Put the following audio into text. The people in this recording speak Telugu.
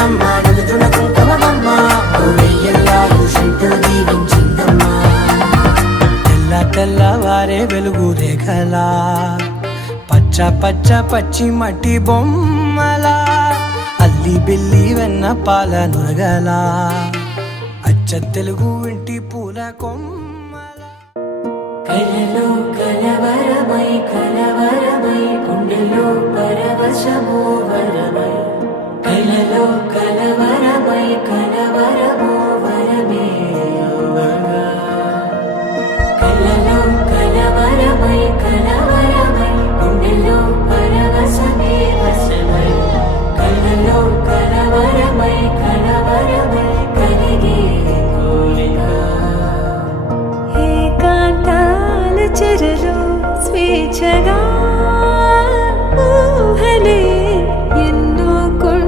చిన్నమ్మ నలుతున్న కుంకుమమ్మ వెయ్యల్లాలు శంకరు దీవించిందమ్మ. తెల్ల తెల్లవారే వెలుగు రేఖలా పచ్చ పచ్చ పచ్చి మట్టి బొమ్మలా అల్లి బిల్లి వెన్న పాల నురగలా అచ్చ తెలుగు ఇంటి పూల కొమ్మల. కలలో కలవరమై కలవరమై గుండెలో పరవశమో వరమై కలలో